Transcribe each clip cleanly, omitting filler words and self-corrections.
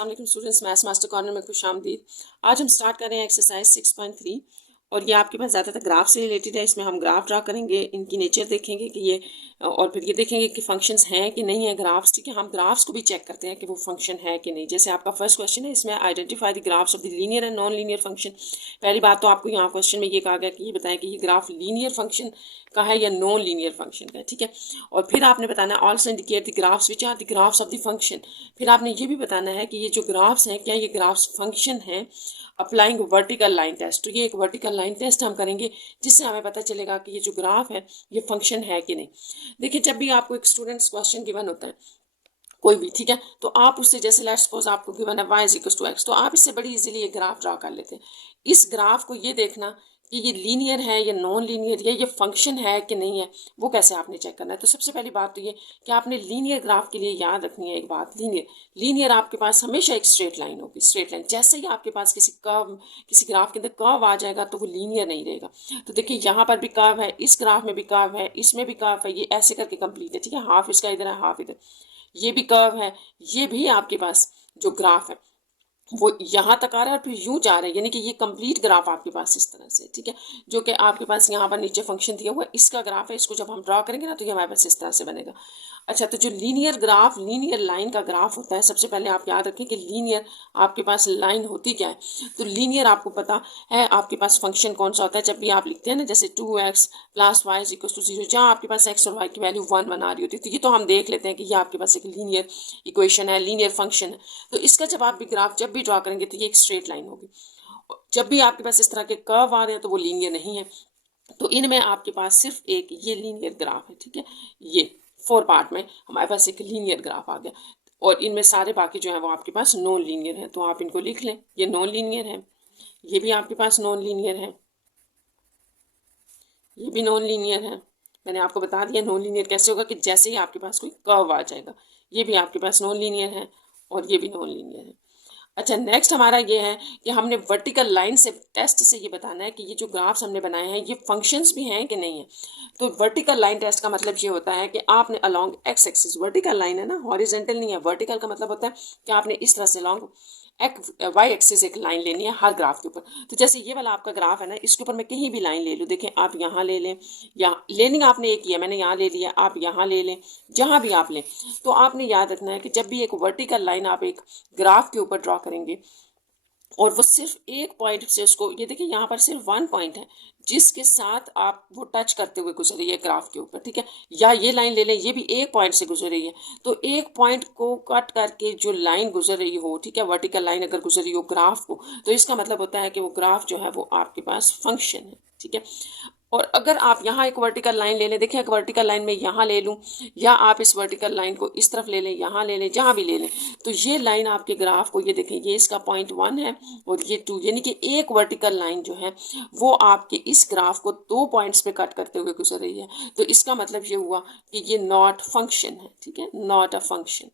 अस्सलाम वालेकुम students, maths master corner में खुशामदीद। आज हम स्टार्ट कर रहे हैं एक्सरसाइज 6.3 और ये आपके पास ज़्यादातर ग्राफ से रिलेटेड है। इसमें हम ग्राफ ड्रा करेंगे, इनकी नेचर देखेंगे कि ये और फिर ये देखेंगे कि फंक्शंस हैं कि नहीं है ग्राफ्स। ठीक है, हम ग्राफ्स को भी चेक करते हैं कि वो फंक्शन है कि नहीं। जैसे आपका फर्स्ट क्वेश्चन है, इसमें identify the graphs of the linear and non linear function. पहली बात तो आपको यहाँ क्वेश्चन में ये कहा गया कि ये बताएं कि ये ग्राफ लीनियर फंक्शन का है या नॉन लीनियर फंक्शन का है। ठीक है, और फिर आपने बताना है also indicate the graphs which are the graphs of the function. फिर आपने ये भी बताना है कि ये जो ग्राफ्स हैं क्या ये ग्राफ्स फंक्शन हैं अप्लाइंग वर्टिकल लाइन टेस्ट। तो ये एक वर्टिकल लाइन टेस्ट हम करेंगे जिससे हमें पता चलेगा कि ये जो ग्राफ है ये फंक्शन है कि नहीं। देखिए, जब भी आपको एक स्टूडेंट्स क्वेश्चन गिवन होता है कोई भी, ठीक है, तो आप उससे जैसे लेट्स सपोज आपको गिवन है y इक्वल टू x, तो आप इससे बड़ी इजीली ये ग्राफ ड्रा कर लेते हैं। इस ग्राफ को ये देखना कि ये लीनियर है या नॉन लीनियर या ये फंक्शन है कि नहीं है, वो कैसे आपने चेक करना है। तो सबसे पहली बात तो ये कि आपने लीनियर ग्राफ के लिए याद रखनी है एक बात, लीनियर आपके पास हमेशा एक स्ट्रेट लाइन होगी, स्ट्रेट लाइन। जैसे ही आपके पास किसी ग्राफ के अंदर कर्व आ जाएगा तो वो लीनियर नहीं रहेगा। तो देखिए, यहाँ पर भी कर्व है, इस ग्राफ में भी कर्व है, इसमें भी कर्व है, ये ऐसे करके कंप्लीट है। ठीक है, हाफ इसका इधर है, हाफ इधर, ये भी कर्व है, ये भी आपके पास जो ग्राफ है वो यहाँ तक आ रहा है और फिर यूं जा रहा है, यानी कि ये कंप्लीट ग्राफ आपके पास इस तरह से। ठीक है, जो कि आपके पास यहाँ पर नीचे फंक्शन दिया हुआ है, इसका ग्राफ है। इसको जब हम ड्रा करेंगे ना तो ये हमारे पास इस तरह से बनेगा। अच्छा, तो जो लीनियर ग्राफ, लीनियर लाइन का ग्राफ होता है, सबसे पहले आप याद रखें कि लीनियर आपके पास लाइन होती क्या है। तो लीनियर आपको पता है आपके पास फंक्शन कौन सा होता है। जब भी आप लिखते हैं ना, जैसे 2x + y = 0, जहाँ आपके पास x और y की वैल्यू 1 1 आ रही होती है, तो ये तो हम देख लेते हैं कि ये आपके पास एक लीनियर इक्वेशन है, लीनियर फंक्शन है। तो इसका जब आप भी ग्राफ जब भी ड्रा करेंगे तो ये एक स्ट्रेट लाइन होगी। जब भी आपके पास इस तरह के कर्व आ रहे हैं तो वो लीनियर नहीं है। तो इनमें आपके पास सिर्फ एक ये लीनियर ग्राफ है। ठीक है, ये 4 पार्ट में हमारे पास एक लीनियर ग्राफ आ गया और इनमें सारे बाकी जो है वो आपके पास नॉन लीनियर है। तो आप इनको लिख लें, ये नॉन लीनियर है, ये भी आपके पास नॉन लीनियर है, ये भी नॉन लीनियर है। मैंने आपको बता दिया नॉन लीनियर कैसे होगा कि जैसे ही आपके पास कोई कर्व आ जाएगा। ये भी आपके पास नॉन लीनियर है और ये भी नॉन लीनियर है। अच्छा, नेक्स्ट हमारा ये है कि हमने वर्टिकल लाइन से टेस्ट से ये बताना है कि ये जो ग्राफ्स हमने बनाए हैं ये फंक्शंस भी हैं कि नहीं है। तो वर्टिकल लाइन टेस्ट का मतलब ये होता है कि आपने along x axis, vertical line है ना, हॉरिजेंटल नहीं है, वर्टिकल का मतलब होता है कि आपने इस तरह से अलोंग वाई एक्सिस एक लाइन लेनी है हर ग्राफ के ऊपर। तो जैसे ये वाला आपका ग्राफ है ना, इसके ऊपर मैं कहीं भी लाइन ले लूँ, देखें आप यहाँ ले लें, या लेनिंग आपने एक किया, मैंने यहाँ ले लिया, आप यहाँ ले लें, जहाँ भी आप लें। तो आपने याद रखना है कि जब भी एक वर्टिकल लाइन आप एक ग्राफ के ऊपर ड्रॉ करेंगे और वो सिर्फ एक पॉइंट से उसको, ये देखिए यहाँ पर सिर्फ 1 पॉइंट है जिसके साथ आप वो टच करते हुए गुजर रही है ग्राफ के ऊपर। ठीक है, या ये लाइन ले लें, ये भी एक पॉइंट से गुजर रही है। तो एक पॉइंट को कट करके जो लाइन गुजर रही हो, ठीक है, वर्टिकल लाइन अगर गुजर रही हो ग्राफ को, तो इसका मतलब होता है कि वो ग्राफ जो है वो आपके पास फंक्शन है। ठीक है, और अगर आप यहाँ एक वर्टिकल लाइन ले लें, देखिए एक वर्टिकल लाइन में यहाँ ले लूँ, या आप इस वर्टिकल लाइन को इस तरफ ले लें, यहाँ ले लें, जहाँ भी ले लें, तो ये लाइन आपके ग्राफ को, ये देखें ये इसका पॉइंट 1 है और ये 2, यानी कि एक वर्टिकल लाइन जो है वो आपके इस ग्राफ को 2 पॉइंट्स पे कट करते हुए गुजर रही है। तो इसका मतलब ये हुआ कि ये नॉट फंक्शन है। ठीक है, नॉट अ फंक्शन,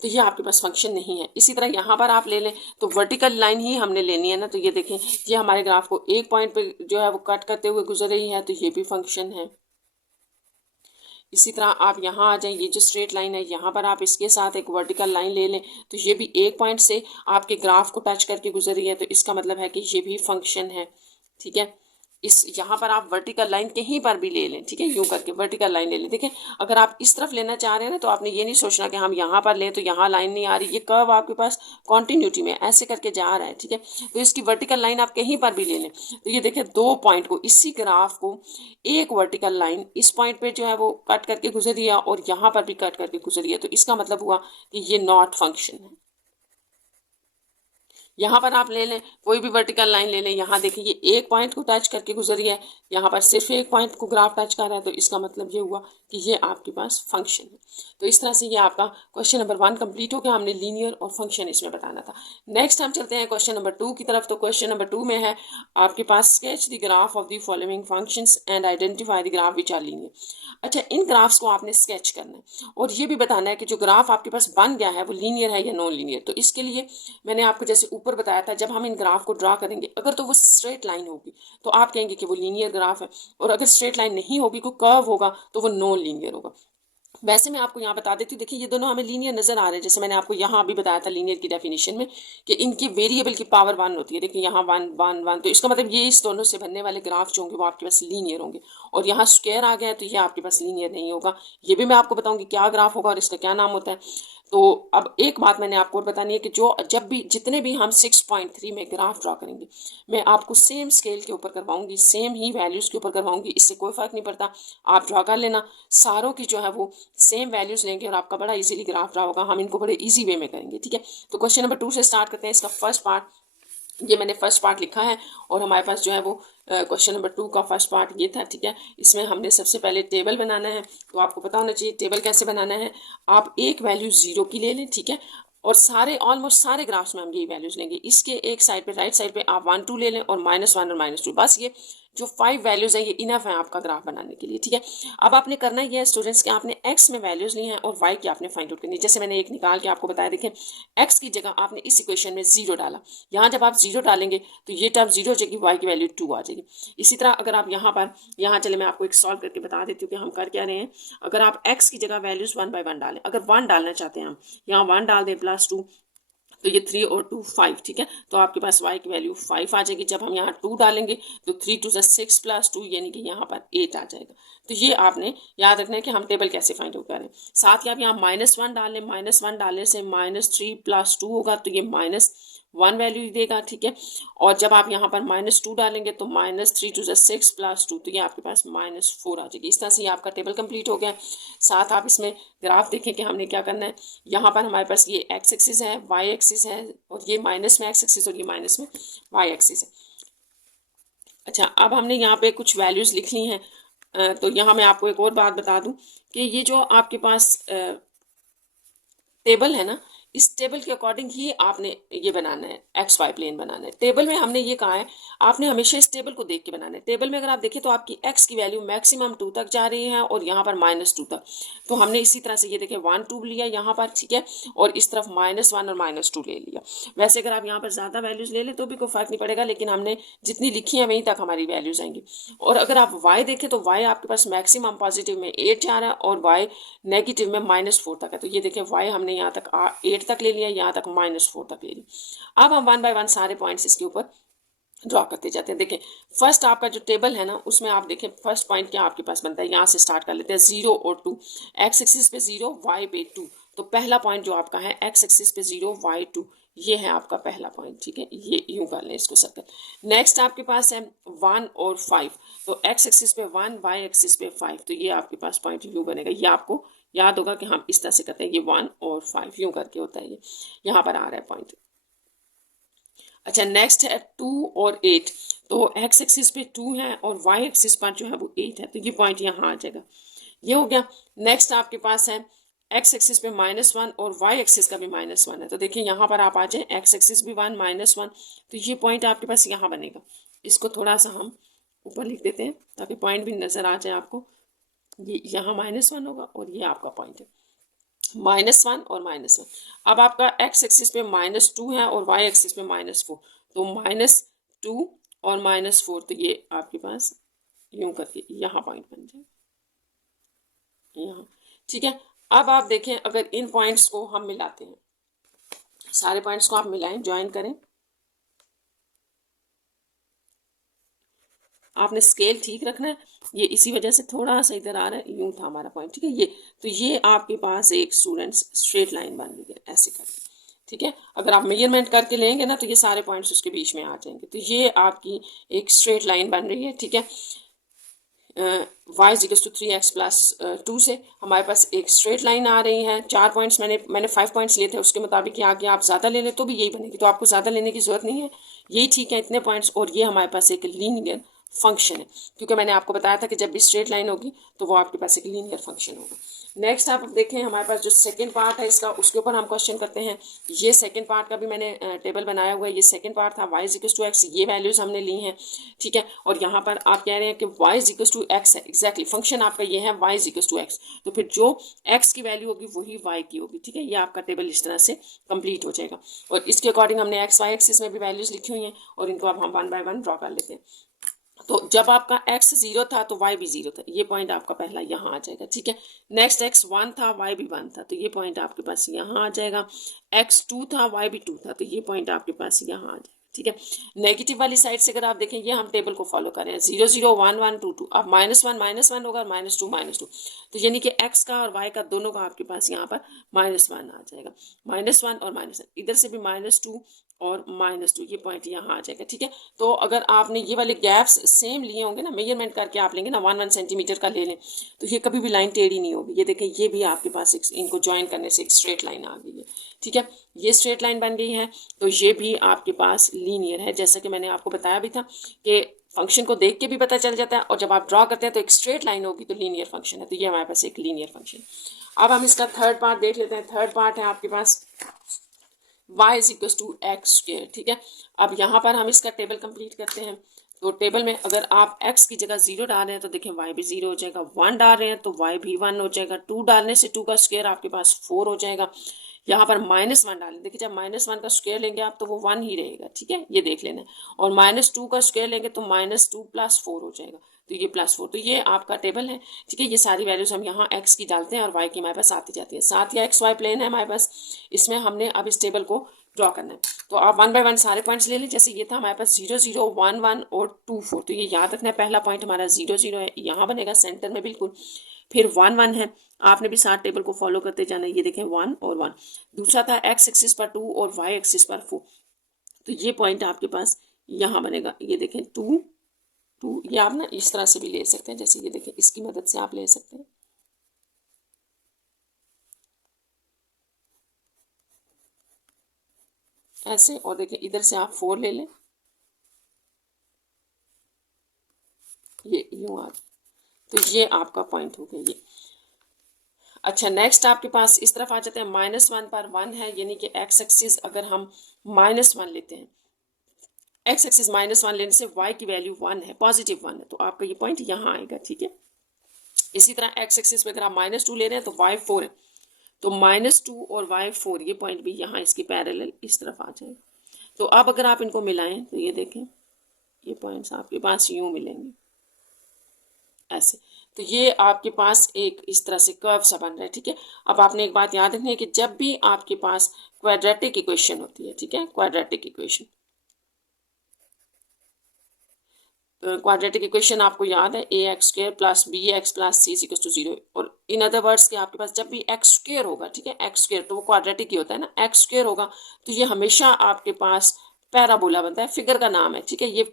तो ये आपके पास फंक्शन नहीं है। इसी तरह यहाँ पर आप ले लें तो वर्टिकल लाइन ही हमने लेनी है ना, तो ये देखें ये हमारे ग्राफ को एक पॉइंट पे जो है वो कट करते हुए गुजर रही है, तो ये भी फंक्शन है। इसी तरह आप यहाँ आ जाएं, ये जो स्ट्रेट लाइन है यहाँ पर आप इसके साथ एक वर्टिकल लाइन ले लें, तो ये भी एक पॉइंट से आपके ग्राफ को टच करके गुजर रही है, तो इसका मतलब है कि ये भी फंक्शन है। ठीक है, इस यहाँ पर आप वर्टिकल लाइन कहीं पर भी ले लें, ठीक है, यूं करके वर्टिकल लाइन ले लें। देखें अगर आप इस तरफ लेना चाह रहे हैं ना, तो आपने ये नहीं सोचना कि हम यहाँ पर लें तो यहाँ लाइन नहीं आ रही, ये कर्व आपके पास कॉन्टिन्यूटी में ऐसे करके जा रहा है। ठीक है, तो इसकी वर्टिकल लाइन आप कहीं पर भी ले लें, तो ये देखें 2 पॉइंट को, इसी ग्राफ को एक वर्टिकल लाइन इस पॉइंट पे जो है वो कट करके गुजर रही है और यहाँ पर भी कट करके गुजर रही है, तो इसका मतलब हुआ कि ये नॉट फंक्शन है। यहाँ पर आप ले लें कोई भी वर्टिकल लाइन ले लें, यहाँ देखिए ये एक पॉइंट को टच करके गुजरी है, यहाँ पर सिर्फ एक पॉइंट को ग्राफ टच कर रहा है, तो इसका मतलब ये हुआ कि ये आपके पास फंक्शन है। तो इस तरह से ये आपका क्वेश्चन नंबर 1 कंप्लीट हो गया। हमने लीनियर और फंक्शन इसमें बताना था। नेक्स्ट हम चलते हैं क्वेश्चन नंबर 2 की तरफ। तो क्वेश्चन नंबर 2 में है आपके पास sketch the graph of the following functions and identify the graph which are linear. अच्छा, इन ग्राफ्स को आपने स्केच करना है और ये भी बताना है कि जो ग्राफ आपके पास बन गया है वो लीनियर है या नॉन लीनियर। तो इसके लिए मैंने आपको जैसे ऊपर बताया था, जब हम इन ग्राफ को ड्रा करेंगे अगर तो वो स्ट्रेट लाइन होगी तो आप कहेंगे कि वो लीनियर ग्राफ है, और अगर स्ट्रेट लाइन नहीं होगी, कोई कर्व होगा, तो वो नॉन लीनियर होगा। वैसे मैं आपको यहाँ बता देती हूँ, देखिए ये दोनों हमें लीनियर नजर आ रहे हैं, जैसे मैंने आपको यहाँ अभी बताया था लीनियर की डेफिनेशन में कि इनकी वेरिएबल की पावर 1 होती है। देखिए यहाँ 1 1 1, तो इसका मतलब ये इस दोनों से बनने वाले ग्राफ जो होंगे वो आपके पास लीनियर होंगे। और यहाँ स्क्वायर आ गया है तो ये आपके पास लीनियर नहीं होगा। ये भी मैं आपको बताऊंगी क्या ग्राफ होगा और इसका क्या नाम होता है। तो अब एक बात मैंने आपको और बतानी है कि जो जब भी जितने भी हम 6.3 में ग्राफ ड्रा करेंगे, मैं आपको सेम स्केल के ऊपर करवाऊंगी, सेम ही वैल्यूज़ के ऊपर करवाऊंगी, इससे कोई फ़र्क नहीं पड़ता, आप ड्रा कर लेना। सारों की जो है वो सेम वैल्यूज़ लेंगे और आपका बड़ा इजीली ग्राफ ड्रा होगा। हम इनको बड़े इजी वे में करेंगे, ठीक है। तो क्वेश्चन नंबर 2 से स्टार्ट करते हैं। इसका फर्स्ट पार्ट, ये मैंने फर्स्ट पार्ट लिखा है और हमारे पास जो है वो क्वेश्चन नंबर 2 का फर्स्ट पार्ट ये था, ठीक है। इसमें हमने सबसे पहले टेबल बनाना है। तो आपको पता होना चाहिए टेबल कैसे बनाना है। आप एक वैल्यू 0 की ले लें, ठीक है, और सारे ऑलमोस्ट सारे ग्राफ्स में हम यही वैल्यूज लेंगे। इसके एक साइड पे राइट साइड पे आप 1 2 ले लें और -1 और -2, बस ये जो 5 वैल्यूज हैं ये इनफ है आपका ग्राफ बनाने के लिए, ठीक है। अब आपने करना ये है स्टूडेंट्स कि आपने एक्स में वैल्यूज ली हैं और वाई की आपने फाइंड आउट करनी है। जैसे मैंने एक निकाल के आपको बताया, देखें एक्स की जगह आपने इस इक्वेशन में 0 डाला। यहाँ जब आप 0 डालेंगे तो ये टर्म 0 हो जाएगी, वाई की वैल्यू 2 आ जाएगी। इसी तरह अगर आप यहाँ चले मैं आपको एक सॉल्व करके बता देती हूँ कि हम कर क्या रहे हैं। अगर आप एक्स की जगह वैल्यूज 1 बाय 1 डालें, अगर 1 डालना चाहते हैं हम, यहाँ 1 डाल दें +2, तो ये 3 और 2 5, ठीक है। तो आपके पास y की वैल्यू 5 आ जाएगी। जब हम यहाँ 2 डालेंगे तो 3 2 6 +2 यानी कि यहाँ पर 8 आ जाएगा। तो ये आपने याद रखना है कि हम टेबल कैसे फाइंड आउट करें। साथ ही आप यहाँ -1 डाल लें, -1 डालने से -3 +2 होगा तो ये -1 वैल्यू देगा, ठीक है। और जब आप यहाँ पर -2 डालेंगे तो -3 2 6 +2, तो ये आपके पास -4 आ जाएगी। इस तरह से ये आपका टेबल कंप्लीट हो गया। साथ आप इसमें ग्राफ देखें कि हमने क्या करना है। यहाँ पर हमारे पास ये एक्स एक्सिस है, वाई एक्सिस है, और ये माइनस में एक्स एक्सिस और ये माइनस में वाई एक्सिस है। अच्छा, अब हमने यहाँ पे कुछ वैल्यूज़ लिख ली हैं। तो यहाँ मैं आपको एक और बात बता दूं कि ये जो आपके पास टेबल है ना, इस टेबल के अकॉर्डिंग ही आपने ये बनाना है, एक्स वाई प्लेन बनाना है। टेबल में हमने ये कहा है आपने हमेशा इस टेबल को देख के बनाना है। टेबल में अगर आप देखें तो आपकी एक्स की वैल्यू मैक्सिमम 2 तक जा रही है और यहाँ पर -2 तक। तो हमने इसी तरह से ये देखें 1 2 लिया यहाँ पर, ठीक है, और इस तरफ -1 और -2 ले लिया। वैसे अगर आप यहाँ पर ज़्यादा वैल्यूज़ ले लें तो भी कोई फ़र्क नहीं पड़ेगा, लेकिन हमने जितनी लिखी है वहीं तक हमारी वैल्यूज़ आएंगी। और अगर आप वाई देखें तो वाई आपके पास मैक्सिमम पॉजिटिव में 8 जा रहा है और वाई नेगेटिव में -4 तक है। तो ये देखें वाई हमने यहाँ तक 8 तक ले लिया, यहाँ तक -4 तक ले लिया। अब हम 1 बाय 1 सारे पॉइंट्स इसके ऊपर ड्रॉ करते जाते हैं। देखें फर्स्ट आपका जो टेबल है ना उसमें आप देखें फर्स्ट पॉइंट क्या आपके पास बनता है। यहाँ से स्टार्ट कर लेते हैं, 0 और 2, एक्स एक्सिस पे 0 वाई पे 2। तो पहला पॉइंट जो आपका है एक्स एक्सिस पे 0 वाई 2, ये है आपका पहला पॉइंट, ठीक है। ये यूं कर लें इसको सर्कल। नेक्स्ट आपके पास है 1 और 5, तो एक्स एक्सिस पे 1 वाई एक्सिस पे 5, तो ये आपके पास पॉइंट यूं बनेगा। ये आपको याद होगा कि हम इस तरह से करते हैं, ये 1 और 5 यूं करके होता है। ये यहाँ पर आ रहा है पॉइंट। अच्छा, नेक्स्ट है 2 और 8, तो एक्स एक्सिस पे 2 है और वाई एक्सिस पर जो है वो 8 है, तो ये पॉइंट यहाँ आ जाएगा। ये हो गया। नेक्स्ट आपके पास है एक्स एक्सिस पे -1 और वाई एक्सिस का भी -1 है। तो देखिए यहाँ पर आप आ जाए, एक्स एक्सिस भी 1 -1, तो ये पॉइंट आपके पास यहाँ बनेगा। इसको थोड़ा सा हम ऊपर लिख देते हैं ताकि पॉइंट भी नज़र आ जाए आपको। ये यहाँ -1 होगा और ये आपका पॉइंट है, -1 और -1। अब आपका एक्स एक्सिस पे -2 है और वाई एक्सिस पे -4, तो -2 और -4, तो ये आपके पास यूं करके यहाँ पॉइंट बन जाए, यहाँ, ठीक है। अब आप देखें अगर इन पॉइंट्स को हम मिलाते हैं, सारे पॉइंट्स को आप मिलाएं, ज्वाइन करें। आपने स्केल ठीक रखना है, ये इसी वजह से थोड़ा सा इधर आ रहा है, यूं था हमारा पॉइंट, ठीक है। ये तो ये आपके पास एक स्टूडेंट्स स्ट्रेट लाइन बन रही है ऐसे करके, ठीक है। अगर आप मेजरमेंट करके लेंगे ना तो ये सारे पॉइंट्स उसके बीच में आ जाएंगे। तो ये आपकी एक स्ट्रेट लाइन बन रही है, ठीक है। y = 3x + 2 से हमारे पास एक स्ट्रेट लाइन आ रही है। 4 पॉइंट्स मैंने 5 पॉइंट्स लिए थे, उसके मुताबिक आगे आप ज़्यादा ले लें तो भी यही बनेगी, तो आपको ज़्यादा लेने की ज़रूरत नहीं है, यही ठीक है इतने पॉइंट्स। और ये हमारे पास एक लीनियर फंक्शन है, क्योंकि मैंने आपको बताया था कि जब भी स्ट्रेट लाइन होगी तो वो आपके पास एक लीनियर फंक्शन होगा। नेक्स्ट आप देखें हमारे पास जो सेकंड पार्ट है इसका, उसके ऊपर हम क्वेश्चन करते हैं। ये सेकंड पार्ट का भी मैंने टेबल बनाया हुआ है, ये सेकंड पार्ट था, y = x, ये वैल्यूज़ हमने ली हैं, ठीक है। और यहाँ पर आप कह रहे हैं कि y = x है, एग्जैक्टली फंक्शन आपका ये है y = x, तो फिर जो x की वैल्यू होगी वही y की होगी, ठीक है। ये आपका टेबल इस तरह से कंप्लीट हो जाएगा। और इसके अकॉर्डिंग हमने x y एक्सिस में भी वैल्यूज़ लिखी हुई हैं और इनको अब हम 1 बाय 1 ड्रॉ कर लेते हैं। तो जब आपका x 0 था तो y भी 0 था, ये पॉइंट आपका पहला यहाँ आ जाएगा, ठीक है। नेक्स्ट x 1 था, y भी 1 था, तो ये पॉइंट आपके पास यहाँ आ जाएगा। x 2 था, y भी 2 था, तो ये पॉइंट आपके पास यहाँ आ जाएगा, ठीक है। नेगेटिव वाली साइड से अगर आप देखें, ये हम टेबल को फॉलो कर रहे हैं, 0 0 1 1 2 2, अब -1 होगा, -2 -2, तो यानी कि x का और y का दोनों का आपके पास यहाँ पर -1 आ जाएगा। -1 और -1, इधर से भी -2 और -2, ये पॉइंट यहाँ आ जाएगा, ठीक है। तो अगर आपने ये वाले गैप्स सेम लिए होंगे ना, मेजरमेंट करके आप लेंगे ना, 1 सेंटीमीटर का ले लें, तो ये कभी भी लाइन टेढ़ी नहीं होगी। ये देखें, ये भी आपके पास इनको ज्वाइन करने से एक स्ट्रेट लाइन आ गई है, ठीक है। ये स्ट्रेट लाइन बन गई है, तो ये भी आपके पास लीनियर है। जैसा कि मैंने आपको बताया भी था कि फंक्शन को देख के भी पता चल जाता है, और जब आप ड्रॉ करते हैं तो एक स्ट्रेट लाइन होगी, तो लीनियर फंक्शन है। तो ये हमारे पास एक लीनियर फंक्शन। अब हम इसका थर्ड पार्ट देख लेते हैं। थर्ड पार्ट है आपके पास y is equal to X square, ठीक है। अब यहाँ पर हम इसका टेबल कंप्लीट करते हैं। तो टेबल में अगर आप x की जगह 0 डाल रहे हैं तो देखें y भी 0 हो जाएगा, 1 डाल रहे हैं तो y भी 1 हो जाएगा, 2 डालने से 2 का स्क्वायर आपके पास 4 हो जाएगा। यहाँ पर -1 डालें, देखिए जब -1 का स्क्वायर लेंगे आप तो वो 1 ही रहेगा, ठीक है, ये देख लेना। और -2 का स्क्वायर लेंगे तो -2 + 4 हो जाएगा, तो ये +4। तो ये आपका टेबल है, ठीक है। ये सारी वैल्यूज हम यहाँ x की डालते हैं और y की हमारे पास आती जाती है। साथ या XY प्लेन है हमारे पास, इसमें हमने अब इस टेबल को ड्रॉ करना है। तो आप 1 बाय 1 सारे पॉइंट्स ले लें। जैसे ये था हमारे पास 0 0 1 1 और 2 4, तो ये याद रखना है, पहला पॉइंट हमारा 0 0 है, यहाँ बनेगा सेंटर में बिल्कुल। फिर 1 1 है, आपने भी साथ टेबल को फॉलो करते जाना है। ये देखें 1 और 1। दूसरा था x एक्सिस पर 2 और y एक्सिस पर 4, तो ये पॉइंट आपके पास यहाँ बनेगा। ये देखें 2 2, ये आप ना इस तरह से भी ले सकते हैं, जैसे ये देखें, इसकी मदद से आप ले सकते हैं ऐसे। और देखिए इधर से आप 4 ले लें, ये यूँ आ, तो ये आपका पॉइंट हो गया ये। अच्छा, नेक्स्ट आपके पास इस तरफ आ जाते हैं। -1 पर 1 है, यानी कि x एक्सिस अगर हम -1 लेते हैं, x एक्सिस -1 लेने से y की वैल्यू 1 है, पॉजिटिव 1 है, तो आपका ये पॉइंट यहाँ आएगा, ठीक है। इसी तरह x एक्सिस पे अगर आप -2 ले रहे हैं तो y 4 है, तो -2 और y 4, ये पॉइंट भी यहाँ इसके पैरेलल इस तरफ आ जाए। तो अब अगर आप इनको मिलाएं तो ये देखें, ये पॉइंट्स आपके पास यूँ मिलेंगे ऐसे। तो ये आपके पास एक इस तरह से कर्व सा बन रहा है, ठीक है। अब आपने एक बात याद रखनी है कि जब भी आपके पास क्वाड्रेटिक इक्वेशन होती है, ठीक है, क्वाड्रेटिक इक्वेशन, क्वाड्रेटिक इक्वेशन आपको याद है ax² + bx + c = 0। और इन अदर वर्ड्स के आपके पास जब भी x² होगा, ठीक है, x² तो वो क्वाड्रेटिक ही होता है ना, x² होगा तो ये हमेशा आपके पास पैराबोला बनता है। फिगर का नाम है, ठीक है, ये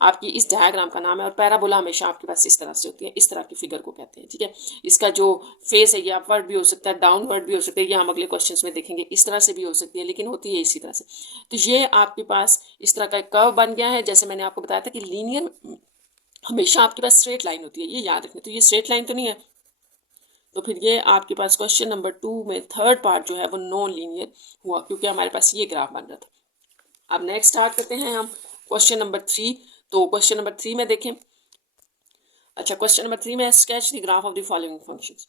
आपकी इस डायग्राम का नाम है। और पैराबोला हमेशा आपके पास इस तरह से होती है, इस तरह की फिगर को कहते हैं, ठीक है। इसका जो फेस है ये अपवर्ड भी हो सकता है, डाउनवर्ड भी हो सकता है, ये हम अगले क्वेश्चंस में देखेंगे। इस तरह से भी हो सकती है, लेकिन होती है इसी तरह से। तो ये आपके पास इस तरह का कर्व बन गया है। जैसे मैंने आपको बताया था कि लीनियर हमेशा आपके पास स्ट्रेट लाइन होती है, ये याद रखना। तो ये स्ट्रेट लाइन तो नहीं है, तो फिर ये आपके पास क्वेश्चन नंबर 2 में थर्ड पार्ट जो है वो नॉन लीनियर हुआ, क्योंकि हमारे पास ये ग्राफ बन रहा था। अब नेक्स्ट स्टार्ट करते हैं हम क्वेश्चन नंबर 3। तो क्वेश्चन नंबर 3 में देखें। अच्छा, क्वेश्चन नंबर 3 में sketch the graph of the following functions.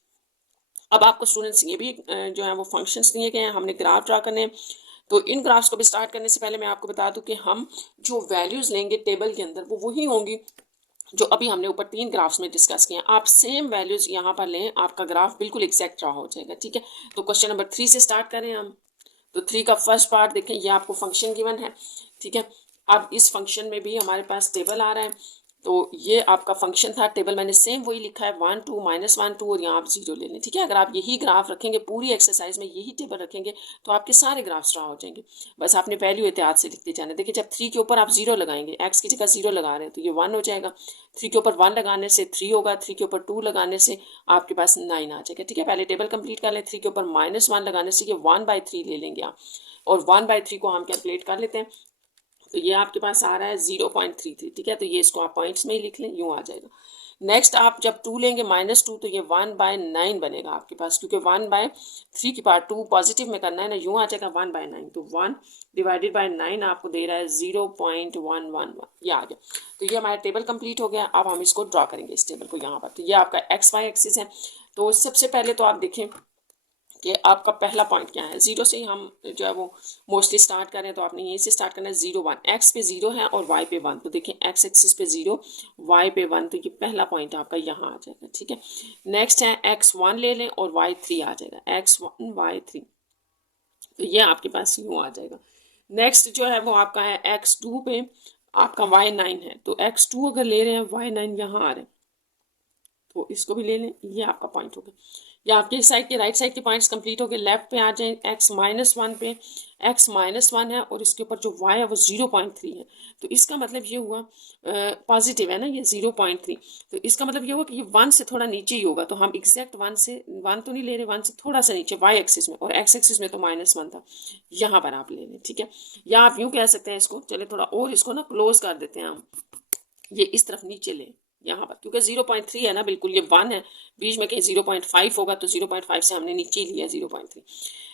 अब आपको स्टूडेंट्स ये भी जो है वो फंक्शंस दिए गए हैं, हमने ग्राफ ड्रा करने हैं। तो इन ग्राफ्स को भी स्टार्ट करने से पहले मैं आपको बता दूं कि हम जो वैल्यूज लेंगे टेबल के अंदर वो वही होंगी जो अभी हमने ऊपर 3 ग्राफ्स में डिस्कस किए हैं। आप सेम वैल्यूज यहाँ पर लें, आपका ग्राफ बिल्कुल एग्जैक्ट ड्रा हो जाएगा, ठीक है। तो क्वेश्चन नंबर 3 से स्टार्ट करें हम। तो 3 का फर्स्ट पार्ट देखें, ये आपको फंक्शन गिवन है, ठीक है। अब इस फंक्शन में भी हमारे पास टेबल आ रहा है। तो ये आपका फंक्शन था, टेबल मैंने सेम वही लिखा है, 1 2 -1 2, और यहाँ आप 0 ले लें, ठीक है। अगर आप यही ग्राफ रखेंगे पूरी एक्सरसाइज में, यही टेबल रखेंगे तो आपके सारे ग्राफ्स ड्रा हो जाएंगे। बस आपने वैल्यू एहतियात से लिखते जाना। देखिए जब 3 के ऊपर आप 0 लगाएंगे, x की जगह 0 लगा रहे हैं तो ये 1 हो जाएगा। 3 के ऊपर 1 लगाने से 3 होगा, 3 के ऊपर 2 लगाने से आपके पास 9 आ जाएगा, ठीक है। पहले टेबल कंप्लीट कर लें। 3 के ऊपर -1 लगाने से ये 1/3 ले लेंगे आप, और 1/3 को हम कैलकुलेट कर लेते हैं। तो ये आपके पास आ रहा है 0.33, ठीक है। तो ये इसको आप पॉइंट्स में ही लिख लें, यूँ आ जाएगा। नेक्स्ट आप जब 2 लेंगे -2, तो ये 1/9 बनेगा आपके पास, क्योंकि 1/3 की पार्ट 2 पॉजिटिव में करना है ना, यूँ आ जाएगा 1/9। तो 1/9 आपको दे रहा है 0.111, ये आ गया। तो ये हमारा टेबल कंप्लीट हो गया। अब हम इसको ड्रॉ करेंगे इस टेबल को यहाँ पर। तो ये आपका XY एक्सिस है। तो सबसे पहले तो आप देखें कि आपका पहला पॉइंट क्या है। जीरो से ही हम जो है वो मोस्टली स्टार्ट करें, तो आपने यहीं से स्टार्ट करना है। 0 1 एक्स पे 0 है और वाई पे 1, तो देखिए एक्स एक्सिस पे 0, वाई पे 1, तो ये पहला पॉइंट आपका यहाँ आ जाएगा, ठीक है। नेक्स्ट है x1 ले लें और y3 आ जाएगा, x1 y3, तो ये आपके पास यूँ आ जाएगा। नेक्स्ट जो है वो आपका है x2 पे आपका y9 है, तो x2 अगर ले रहे हैं, y9 यहाँ आ रहे हैं, तो इसको भी ले लें, ये आपका पॉइंट हो गया। या आपके साइड के राइट साइड के पॉइंट्स कंप्लीट हो गए। लेफ्ट पे आ जाए, x-1 पे x-1 है और इसके ऊपर जो y है वो 0.3 है, तो इसका मतलब ये हुआ पॉजिटिव है ना, ये 0.3, तो इसका मतलब ये हुआ कि ये 1 से थोड़ा नीचे ही होगा, तो हम एग्जैक्ट 1 से 1 तो नहीं ले रहे, 1 से थोड़ा सा नीचे y एक्सिस में, और x एक्सिस में तो -1 था, यहाँ पर आप ले लें, ठीक है। या आप यूँ कह सकते हैं इसको, चले थोड़ा और इसको ना क्लोज कर देते हैं हम, ये इस तरफ नीचे लें यहाँ पर, क्योंकि 0.3 है ना, बिल्कुल ये 1 है, बीच में कहीं 0.5 होगा, तो 0.5 से हमने नीचे ही लिया 0.3।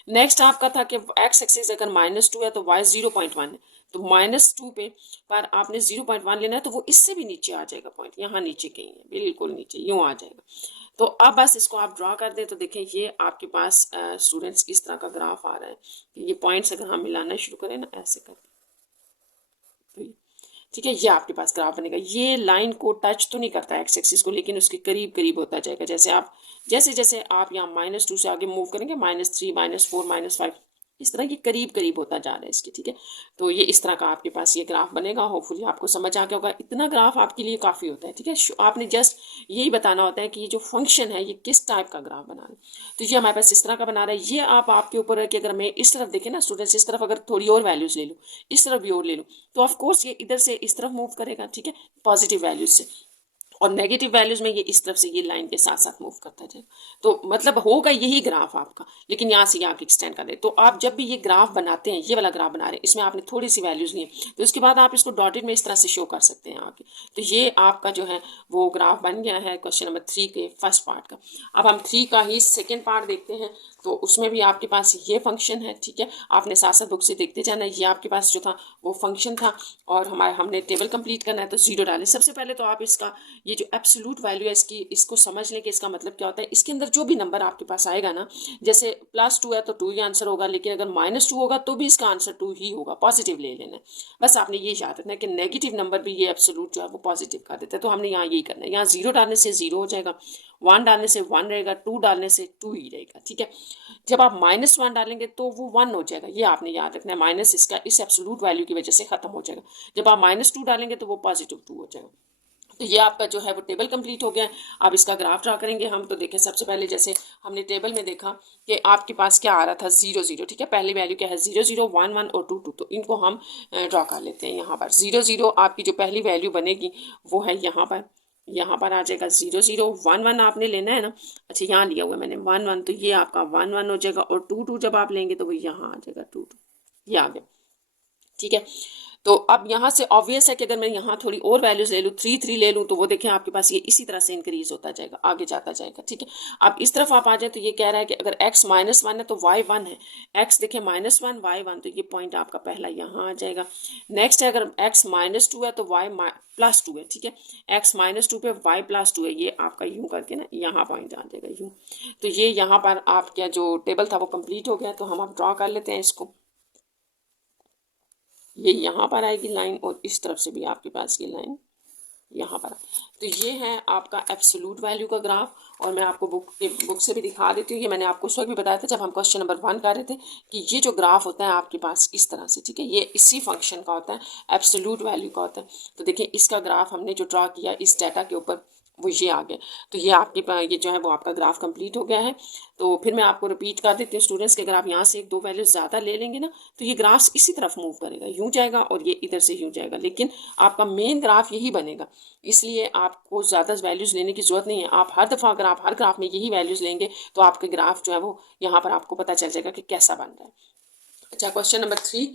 नेक्स्ट आपका था कि x एक्सिस अगर -2 है तो y 0.1 है, तो -2 पे पर आपने 0.1 लेना है, तो वो इससे भी नीचे आ जाएगा पॉइंट, यहाँ नीचे कहीं है, बिल्कुल नीचे यूँ आ जाएगा। तो अब बस इसको आप ड्रॉ कर दें, तो देखें ये आपके पास स्टूडेंट्स इस तरह का ग्राफ आ रहा है कि ये पॉइंट्स अगर हम मिलाना शुरू करें ना ऐसे करके, तो ये ठीक है, ये आपके पास ग्राफ बनेगा। ये लाइन को टच तो नहीं करता एक्स एक्सिस को, लेकिन उसके करीब करीब होता जाएगा। जैसे जैसे आप यहाँ -2 से आगे मूव करेंगे, -3 -4 -5, इस तरह ये करीब करीब होता जा रहा है इसके, ठीक है। तो ये इस तरह का आपके पास ये ग्राफ बनेगा। होपफुली आपको समझ आ गया होगा, इतना ग्राफ आपके लिए काफ़ी होता है, ठीक है। आपने जस्ट यही बताना होता है कि ये जो फंक्शन है ये किस टाइप का ग्राफ बना रहा है। तो ये हमारे पास इस तरह का बना रहा है। ये आप आपके ऊपर है कि अगर मैं इस तरफ देखें ना स्टूडेंट्स, इस तरफ अगर थोड़ी और वैल्यूज़ ले लूँ, इस तरफ भी और ले लूँ, तो ऑफकोर्स ये इधर से इस तरफ मूव करेगा, ठीक है, पॉजिटिव वैल्यूज से, और नेगेटिव वैल्यूज में ये इस तरफ से ये लाइन के साथ साथ मूव करता जाएगा। तो मतलब होगा यही ग्राफ आपका, लेकिन यहाँ से ये आगे एक्सटेंड कर दे। तो आप जब भी ये ग्राफ बनाते हैं, ये वाला ग्राफ बना रहे हैं, इसमें आपने थोड़ी सी वैल्यूज ली, तो उसके बाद आप इसको डॉटेड में इस तरह से शो कर सकते हैं आगे। तो ये आपका जो है वो ग्राफ बन गया है क्वेश्चन नंबर 3 के फर्स्ट पार्ट का। अब हम 3 का ही सेकेंड पार्ट देखते हैं। तो उसमें भी आपके पास ये फंक्शन है, ठीक है, आपने साथ साथ बुक से देखते जाना है। ये आपके पास जो था वो फंक्शन था, और हमने टेबल कंप्लीट करना है, तो 0 डालें। सबसे पहले तो आप इसका ये जो एब्सोल्यूट वैल्यू है इसकी, इसको समझ लें कि इसका मतलब क्या होता है। इसके अंदर जो भी नंबर आपके पास आएगा ना, जैसे +2 है तो 2 ही आंसर होगा, लेकिन अगर -2 होगा तो भी इसका आंसर 2 ही होगा, पॉजिटिव ले लेना है। बस आपने ये याद रखना है कि नेगेटिव नंबर भी ये एब्सोल्यूट जो है वो पॉजिटिव कर देता है। तो हमने यहाँ यही करना है, यहाँ 0 डालने से 0 हो जाएगा, 1 डालने से 1 रहेगा, 2 डालने से 2 ही रहेगा, ठीक है। जब आप -1 डालेंगे तो वो 1 हो जाएगा, ये आपने याद रखना है। माइनस इसका इस एब्सोल्यूट वैल्यू की वजह से खत्म हो जाएगा। जब आप -2 डालेंगे तो वो +2 हो जाएगा। तो ये आपका जो है वो टेबल कंप्लीट हो गया है। अब इसका ग्राफ ड्रा करेंगे हम। तो देखें, सबसे पहले जैसे हमने टेबल में देखा कि आपके पास क्या आ रहा था, 0 0, ठीक है। पहली वैल्यू क्या है, 0 0 1 1 और 2 2, तो इनको हम ड्रा कर लेते हैं। यहाँ पर 0 0 आपकी जो पहली वैल्यू बनेगी वो है यहाँ पर आ जाएगा 0 0 1 1 आपने लेना है ना, अच्छा यहाँ लिया हुआ है मैंने 1 1, तो ये आपका 1 1 हो जाएगा, और 2 2 जब आप लेंगे तो वो यहाँ आ जाएगा 2 2, ये आ गया, ठीक है। तो अब यहाँ से ऑब्वियस है कि अगर मैं यहाँ थोड़ी और वैल्यूज ले लूँ, 3 3 ले लूँ, तो वो देखें आपके पास ये इसी तरह से इंक्रीज होता जाएगा, आगे जाता जाएगा, ठीक है। अब इस तरफ आप आ जाए, तो ये कह रहा है कि अगर x -1 है तो y 1 है, x देखें -1 y 1, तो ये पॉइंट आपका पहला यहाँ आ जाएगा। नेक्स्ट है अगर x -2 है तो y +2 है, ठीक है, x -2 पे y +2 है, ये आपका यूँ करके ना यहाँ पॉइंट आ जाएगा यूँ। तो ये यहाँ पर आपका जो टेबल था वो कंप्लीट हो गया। तो हम अब ड्रॉ कर लेते हैं इसको। ये यहाँ पर आएगी लाइन, और इस तरफ से भी आपके पास ये लाइन यहाँ पर। तो ये है आपका एब्सोल्यूट वैल्यू का ग्राफ, और मैं आपको बुक से भी दिखा देती हूँ। ये मैंने आपको उस वक्त भी बताया था जब हम क्वेश्चन नंबर 1 कर रहे थे, कि ये जो ग्राफ होता है आपके पास इस तरह से, ठीक है, ये इसी फंक्शन का होता है, एब्सोल्यूट वैल्यू का होता है। तो देखिए, इसका ग्राफ हमने जो ड्रा किया इस डाटा के ऊपर, वो ये आ गया। तो ये आपके पास ये जो है वो आपका ग्राफ कंप्लीट हो गया है। तो फिर मैं आपको रिपीट कर देती हूँ स्टूडेंट्स कि अगर आप यहाँ से 1 2 वैल्यूज ज़्यादा ले लेंगे ना, तो ये ग्राफ इसी तरफ मूव करेगा, यूँ जाएगा और ये इधर से यूँ जाएगा, लेकिन आपका मेन ग्राफ यही बनेगा। इसलिए आपको ज़्यादा वैल्यूज़ लेने की ज़रूरत नहीं है। आप हर दफ़ा अगर आप हर ग्राफ में यही वैल्यूज़ लेंगे, तो आपके ग्राफ जो है वो यहाँ पर आपको पता चल जाएगा कि कैसा बन रहा है। अच्छा, क्वेश्चन नंबर 3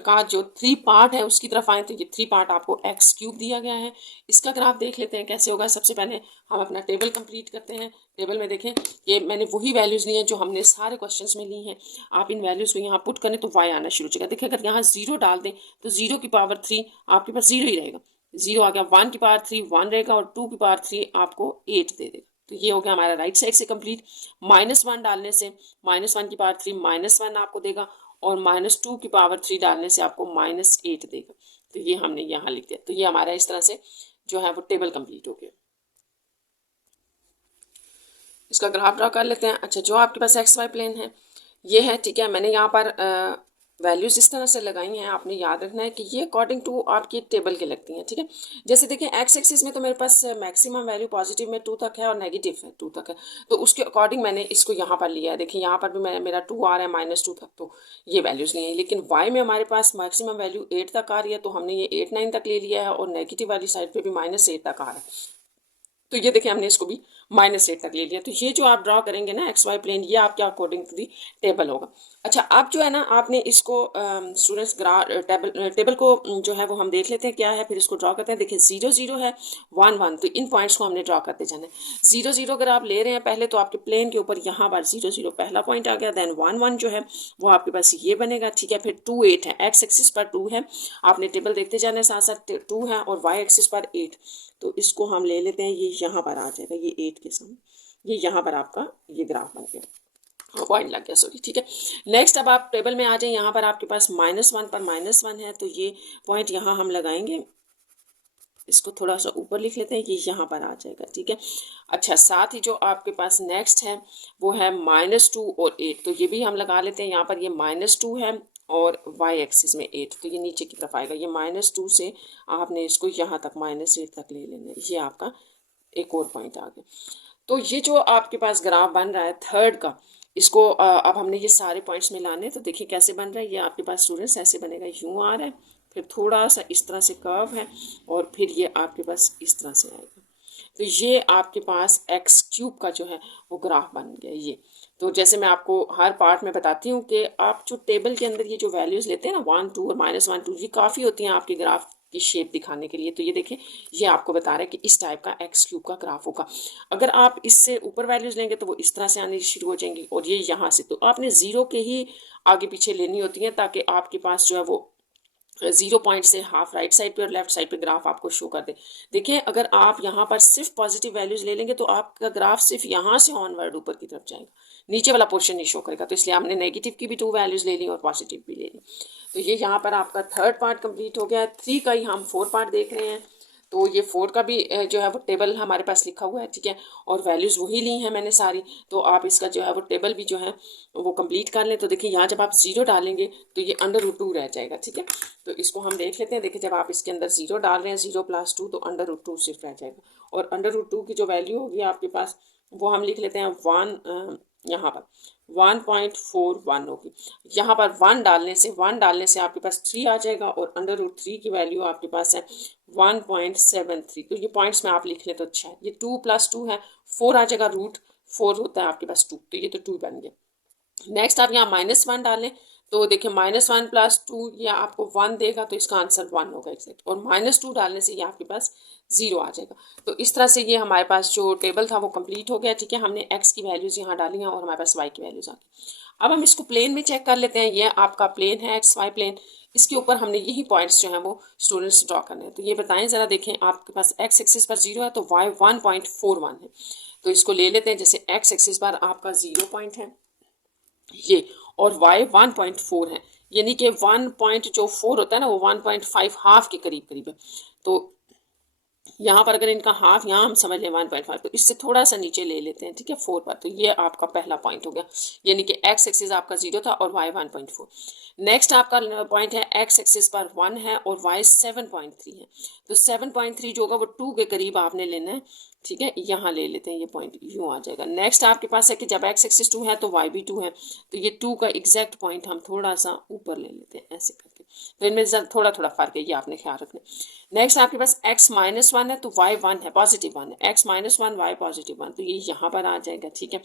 का जो 3 पार्ट है उसकी तरफ आए, तो ये 3 पार्ट आपको x³ दिया गया है। इसका ग्राफ देख लेते हैं कैसे होगा। सबसे पहले हम अपना टेबल कंप्लीट करते हैं। टेबल में देखें, ये मैंने वही वैल्यूज़ ली हैं जो हमने सारे क्वेश्चंस में ली हैं। आप इन वैल्यूज़ को यहाँ पुट करें तो y आना शुरू हो जाएगा। देखिए, अगर यहाँ 0 डाल दें तो 0 की पावर 3 आपके पास 0 ही रहेगा, 0 आ गया। 1 की पावर 3 1 रहेगा, और 2 की पावर 3 आपको 8 दे देगा, तो ये हो गया हमारा राइट साइड से कंप्लीट। -1 डालने से -1 की पावर 3 -1 आपको देगा, और -2 की पावर 3 डालने से आपको -8 देगा। तो ये हमने यहाँ लिख दिया। तो ये हमारा इस तरह से जो है वो टेबल कंप्लीट हो गया। इसका ग्राफ ड्रा कर लेते हैं। अच्छा, जो आपके पास एक्स वाई प्लेन है ये है, ठीक है। मैंने यहाँ पर वैल्यूज़ इस तरह से लगाई हैं, आपने याद रखना है कि ये अकॉर्डिंग टू आपकी टेबल के लगती हैं, ठीक है। जैसे देखिए एक्स एक्सिस में तो मेरे पास मैक्सिमम वैल्यू पॉजिटिव में 2 तक है और नेगेटिव है 2 तक है, तो उसके अकॉर्डिंग मैंने इसको यहाँ पर लिया है। देखिए यहाँ पर भी मेरा 2 आ रहा है, -2 तक, तो ये वैल्यूज़ नहीं है। लेकिन वाई में हमारे पास मैक्सिमम वैल्यू 8 तक आ रही है, तो हमने ये 8 9 तक ले लिया है, और नेगेटिव वाली साइड पर भी -8 तक आ रहा है, तो ये देखिए हमने इसको भी -8 तक ले लिया। तो ये जो आप ड्रा करेंगे ना एक्स वाई प्लेन, ये आपके अकॉर्डिंग टू दी टेबल होगा। अच्छा, आप जो है ना आपने इसको स्टूडेंट्स टेबल को जो है वो हम देख लेते हैं क्या है, फिर इसको ड्रा करते हैं। देखिए 0 0 है, 1 1, तो इन पॉइंट्स को हमने ड्रा करते जाना है। 0 0 अगर आप ले रहे हैं पहले, तो आपके प्लेन के ऊपर यहाँ पर 0 0 पहला पॉइंट आ गया। देन 1 1 जो है वो आपके पास ये बनेगा, ठीक है। फिर 2 8 है, एक्स एक्सिस पर 2 है, आपने टेबल देखते जाने साथ साथ 2 है, और वाई एक्सिस पर 8, तो इसको हम ले लेते हैं, ये यहाँ पर आ जाएगा, ये 8 के सामने, ये यहाँ पर आपका ये ग्राफ बन गया, पॉइंट लग गया, सॉरी, ठीक है। नेक्स्ट अब आप टेबल में आ जाए, यहाँ पर आपके पास -1 पर -1 है, तो ये पॉइंट यहाँ हम लगाएंगे। इसको थोड़ा सा ऊपर लिख लेते हैं, ये यहाँ पर आ जाएगा, ठीक है। अच्छा, साथ ही जो आपके पास नेक्स्ट है वो है -2 और 8, तो ये भी हम लगा लेते हैं। यहाँ पर ये -2 है और y एक्सिस में 8, तो ये नीचे की तरफ आएगा। ये -2 से आपने इसको यहाँ तक -8 तक ले लेना है, ये आपका एक और पॉइंट आ गया। तो ये जो आपके पास ग्राफ बन रहा है थर्ड का, इसको अब हमने ये सारे पॉइंट्स मिलाने, तो देखिए कैसे बन रहा है। ये आपके पास स्टूडेंट्स ऐसे बनेगा, यूँ आ रहा है, फिर थोड़ा सा इस तरह से कर्व है, और फिर ये आपके पास इस तरह से आएगा। तो ये आपके पास x³ का जो है वो ग्राफ बन गया ये। तो जैसे मैं आपको हर पार्ट में बताती हूँ कि आप जो टेबल के अंदर ये जो वैल्यूज़ लेते हैं ना 1 2 और -1 2, ये काफ़ी होती हैं आपके ग्राफ की शेप दिखाने के लिए। तो ये देखें, ये आपको बता रहा है कि इस टाइप का x³ का ग्राफ होगा। अगर आप इससे ऊपर वैल्यूज़ लेंगे तो वो इस तरह से आनी शुरू हो जाएंगी, और ये यहाँ से, तो आपने 0 के ही आगे पीछे लेनी होती हैं, ताकि आपके पास जो है वो 0 पॉइंट से हाफ राइट साइड पे और लेफ्ट साइड पे ग्राफ आपको शो कर दे। देखिए अगर आप यहाँ पर सिर्फ पॉजिटिव वैल्यूज ले लेंगे तो आपका ग्राफ सिर्फ यहाँ से ऑनवर्ड ऊपर की तरफ जाएगा, नीचे वाला पोर्शन नहीं शो करेगा। तो इसलिए हमने नेगेटिव की भी 2 वैल्यूज ले ली और पॉजिटिव भी ले ली। तो ये यहाँ पर आपका थर्ड पार्ट कंप्लीट हो गया। 3 का ही हम 4 पार्ट देख रहे हैं। तो ये 4 का भी जो है वो टेबल हमारे पास लिखा हुआ है, ठीक है, और वैल्यूज़ वही ली हैं मैंने सारी। तो आप इसका जो है वो टेबल भी जो है वो कंप्लीट कर लें। तो देखिए यहाँ जब आप 0 डालेंगे तो ये √2 रह जाएगा, ठीक है। तो इसको हम देख लेते हैं। देखिए जब आप इसके अंदर 0 डाल रहे हैं, 0 + 2, तो √2 सिर्फ रह जाएगा, और √2 की जो वैल्यू होगी आपके पास वो हम लिख लेते हैं 1, यहाँ पर 1.41 होगी। यहाँ पर 1 डालने से आपके पास 3 आ जाएगा, और √3 की वैल्यू आपके पास है 1.73। तो ये पॉइंट्स में आप लिख लें तो अच्छा है। ये 2 + 2 है, 4 आ जाएगा, √4 होता है आपके पास 2, तो ये तो 2 बन गया। नेक्स्ट आप यहाँ -1 डालें, तो देखिए -1 + 2 ये आपको 1 देगा, तो इसका आंसर 1 होगा एग्जैक्ट, और -2 डालने से ये आपके पास 0 आ जाएगा। तो इस तरह से ये हमारे पास जो टेबल था वो कंप्लीट हो गया, ठीक है। हमने x की वैल्यूज़ यहाँ डाली हैं और हमारे पास y की वैल्यूज़ आ गई। अब हम इसको प्लेन में चेक कर लेते हैं। ये आपका प्लेन है XY प्लेन, इसके ऊपर हमने यही पॉइंट्स जो हैं वो स्टूडेंट्स ड्रॉ करने हैं। तो ये बताएं ज़रा, देखें आपके पास x एक्सिस पर 0 है तो y 1.41 है। तो इसको ले लेते हैं, जैसे x एक्सिस पर आपका 0 पॉइंट है ये, और y 1.4 है, यानी कि 1 पॉइंट जो 4 होता है ना वो 1.5 हाफ के करीब करीब है। तो यहाँ पर अगर इनका हाफ यहाँ हम समझ लें 1.5, तो इससे थोड़ा सा नीचे ले लेते हैं, ठीक है, 4 पर। तो ये आपका पहला पॉइंट हो गया, यानी कि x एक्सिस आपका 0 था और y 1.4। नेक्स्ट आपका पॉइंट है x एक्सिस पर 1 है और y 7.3 है। तो 7.3 जो होगा वो 2 के करीब आपने लेना है, ठीक है। यहाँ ले लेते हैं, ये पॉइंट यूँ आ जाएगा। नेक्स्ट आपके पास है कि जब x एक्सिस 2 है तो y भी 2 है, तो ये 2 का एग्जैक्ट पॉइंट हम थोड़ा सा ऊपर ले लेते हैं ऐसे करके। तो इनमें थोड़ा थोड़ा फर्क है, ये आपने ख्याल रखना। नेक्स्ट आपके पास x -1 है तो y 1 है, +1 है, x -1 y +1, तो ये यहाँ पर आ जाएगा, ठीक है।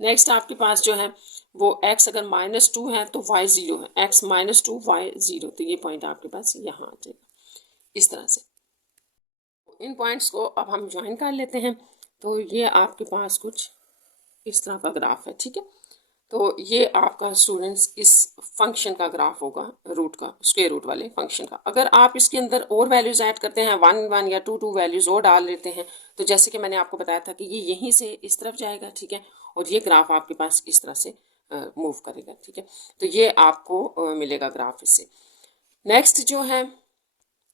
नेक्स्ट आपके पास जो है वो x अगर -2 है तो y 0 है, x -2 y 0, तो ये पॉइंट आपके पास यहाँ आ जाएगा इस तरह से। इन पॉइंट्स को अब हम ज्वाइन कर लेते हैं। तो ये आपके पास कुछ इस तरह का ग्राफ है, ठीक है। तो ये आपका स्टूडेंट्स इस फंक्शन का ग्राफ होगा, रूट का, स्क्वायर रूट वाले फंक्शन का। अगर आप इसके अंदर और वैल्यूज ऐड करते हैं, 1 1 या 2 2 वैल्यूज और डाल लेते हैं, तो जैसे कि मैंने आपको बताया था कि ये यहीं से इस तरफ जाएगा, ठीक है, और ये ग्राफ आपके पास इस तरह से मूव करेगा, ठीक है। तो ये आपको मिलेगा ग्राफ इससे। नेक्स्ट जो है,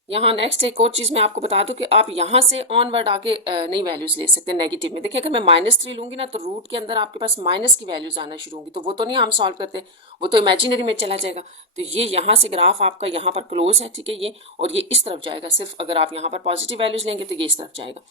यहाँ नेक्स्ट एक और चीज़ मैं आपको बता दूं कि आप यहाँ से ऑनवर्ड आगे नई वैल्यूज़ ले सकते हैं नेगेटिव में। देखिए, अगर मैं -3 लूँगी ना, तो रूट के अंदर आपके पास माइनस की वैल्यूज़ आना शुरू होंगी, तो वो तो नहीं हम सॉल्व करते, वो तो इमेजिनरी में चला जाएगा। तो ये यहाँ से ग्राफ आपका यहाँ पर क्लोज है, ठीक है, ये, और ये इस तरफ जाएगा। सिर्फ अगर आप यहाँ पर पॉजिटिव वैल्यूज़ लेंगे तो ये इस तरफ जाएगा।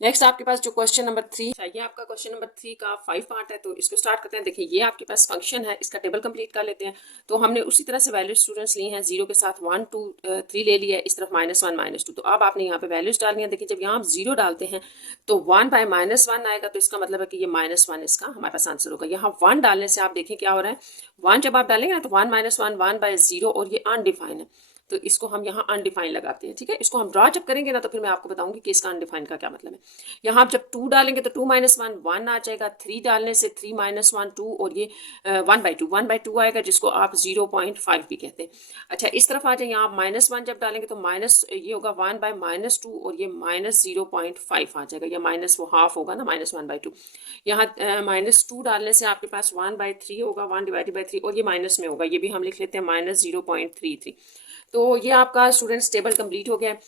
नेक्स्ट आपके पास जो क्वेश्चन नंबर 3 है, ये आपका क्वेश्चन नंबर 3 का 5 पार्ट है, तो इसको स्टार्ट करते हैं। देखिए, ये आपके पास फंक्शन है, इसका टेबल कंप्लीट कर लेते हैं। तो हमने उसी तरह से वैल्यू स्टूडेंट्स ली हैं, 0 के साथ 1 2 3 ले लिया है, इस तरफ -1 -2। तो अब आपने यहाँ पे वैल्यूज डालनी है। देखिए, जब यहाँ हम 0 डालते हैं तो 1/-1 आएगा, तो इसका मतलब है कि ये -1 इसका हमारे पास आंसर होगा। यहाँ 1 डालने से आप देखें क्या हो रहा है, 1 जब आप डालेंगे ना, तो 1 -1 1/0, और ये अनडिफाइन है, तो इसको हम यहाँ अनडिफाइन लगाते हैं, ठीक है। इसको हम ड्रॉ जब करेंगे ना, तो फिर मैं आपको बताऊंगी कि इसका अनडिफाइन का क्या मतलब है। यहाँ आप जब 2 डालेंगे तो 2 -1 1 आ जाएगा, 3 डालने से 3 -1 2, और ये 1/2 आएगा, जिसको आप 0.5 भी कहते हैं। अच्छा, इस तरफ आ जाए, यहाँ आप -1 जब डालेंगे तो माइनस ये होगा 1/-2, और ये -0.5 आ जाएगा, या माइनस वो हाफ होगा ना, -1/2। यहाँ -2 डालने से आपके पास 1/3 होगा, 1/3, और ये माइनस में होगा, ये भी हम लिख लेते हैं -0.33। तो ये आपका स्टूडेंट्स टेबल कंप्लीट हो गया है।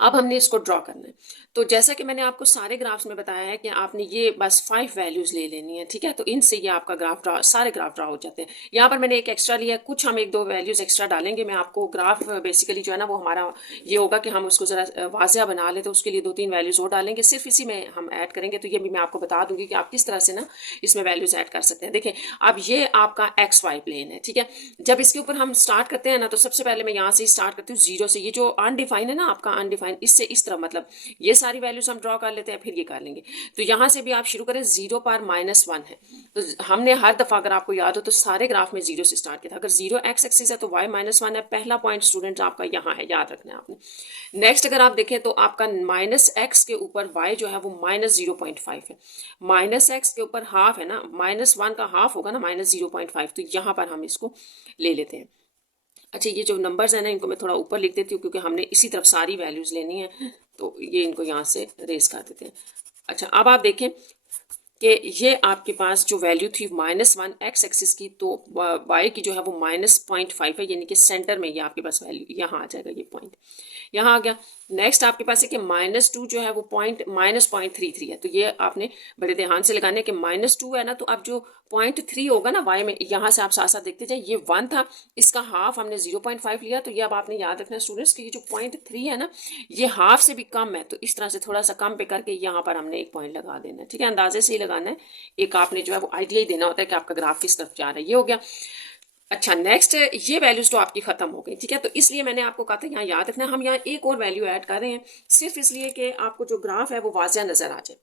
अब हमने इसको ड्रॉ करना है। तो जैसा कि मैंने आपको सारे ग्राफ्स में बताया है कि आपने ये बस 5 वैल्यूज़ ले लेनी है, ठीक है। तो इनसे ये आपका ग्राफ ड्रॉ, सारे ग्राफ ड्रॉ हो जाते हैं। यहाँ पर मैंने एक एक्स्ट्रा लिया है, कुछ हम 1 2 वैल्यूज़ एक्स्ट्रा डालेंगे। मैं आपको ग्राफ बेसिकली जो है ना, वो हमारा ये होगा कि हम उसको ज़रा वाजिया बना लें, तो उसके लिए 2 3 वैल्यूज़ और डालेंगे, सिर्फ इसी में हम ऐड करेंगे। तो ये भी मैं आपको बता दूंगी कि आप किस तरह से ना इसमें वैल्यूज़ ऐड कर सकते हैं। देखिए, अब ये आपका XY प्लेन है, ठीक है। जब इसके ऊपर हम स्टार्ट करते हैं ना, तो सबसे पहले मैं यहाँ से स्टार्ट करती हूँ 0 से। ये जो अनडिफाइन है ना आपका, अनडिफाइन, इससे इस तरह, मतलब ये सारी वैल्यूज हम ड्रॉ कर लेते हैं, फिर ये कर लेंगे। तो यहाँ से भी आप शुरू करें, 0 पर -1 है, तो हमने हर दफा, अगर आपको याद हो तो सारे ग्राफ में 0 से स्टार्ट किया था। अगर 0 x एक्सिस है तो y -1 है। पहला पॉइंट स्टूडेंट आपका यहाँ है, याद रखना है आपने। नेक्स्ट अगर आप देखें तो आपका -x के ऊपर y जो है वो -0.5 है, -x के ऊपर हाफ है ना, -1 का हाफ होगा ना, -0.5, तो यहाँ पर हम इसको ले लेते हैं। अच्छा, ये जो नंबर्स हैं ना, इनको मैं थोड़ा ऊपर लिख देती हूँ, क्योंकि हमने इसी तरफ सारी वैल्यूज़ लेनी है, तो ये इनको यहाँ से रेस कर देते हैं। अच्छा, अब आप देखें कि ये आपके पास जो वैल्यू थी -1 x एक्सिस की, तो y की जो है वो -0.5 है, यानी कि सेंटर में ये आपके पास वैल्यू यहाँ आ जाएगा, ये पॉइंट यहाँ आ गया। नेक्स्ट आपके पास है कि -2 जो है वो -0.33 है, तो ये आपने बड़े ध्यान से लगाने कि -2 है ना, तो अब जो 0.3 होगा ना y में, यहाँ से आप साथ साथ देखते जाए, ये 1 था, इसका हाफ हमने 0.5 लिया। तो ये अब आपने याद रखना स्टूडेंट्स कि ये जो 0.3 है ना, ये हाफ से भी कम है, तो इस तरह से थोड़ा सा कम पे करके यहाँ पर हमने एक पॉइंट लगा देना है, ठीक है। अंदाजे से ही लगाना है, एक आपने जो है वो आइडिया ही देना होता है कि आपका ग्राफ किस तरफ जा रहा है। ये हो गया। अच्छा, नेक्स्ट ये वैल्यूज तो आपकी खत्म हो गई, ठीक है। तो इसलिए मैंने आपको कहा था यहाँ याद रखना, हम यहाँ एक और वैल्यू ऐड कर रहे हैं, सिर्फ इसलिए कि आपको जो ग्राफ है वो वाजिया नजर आ जाए।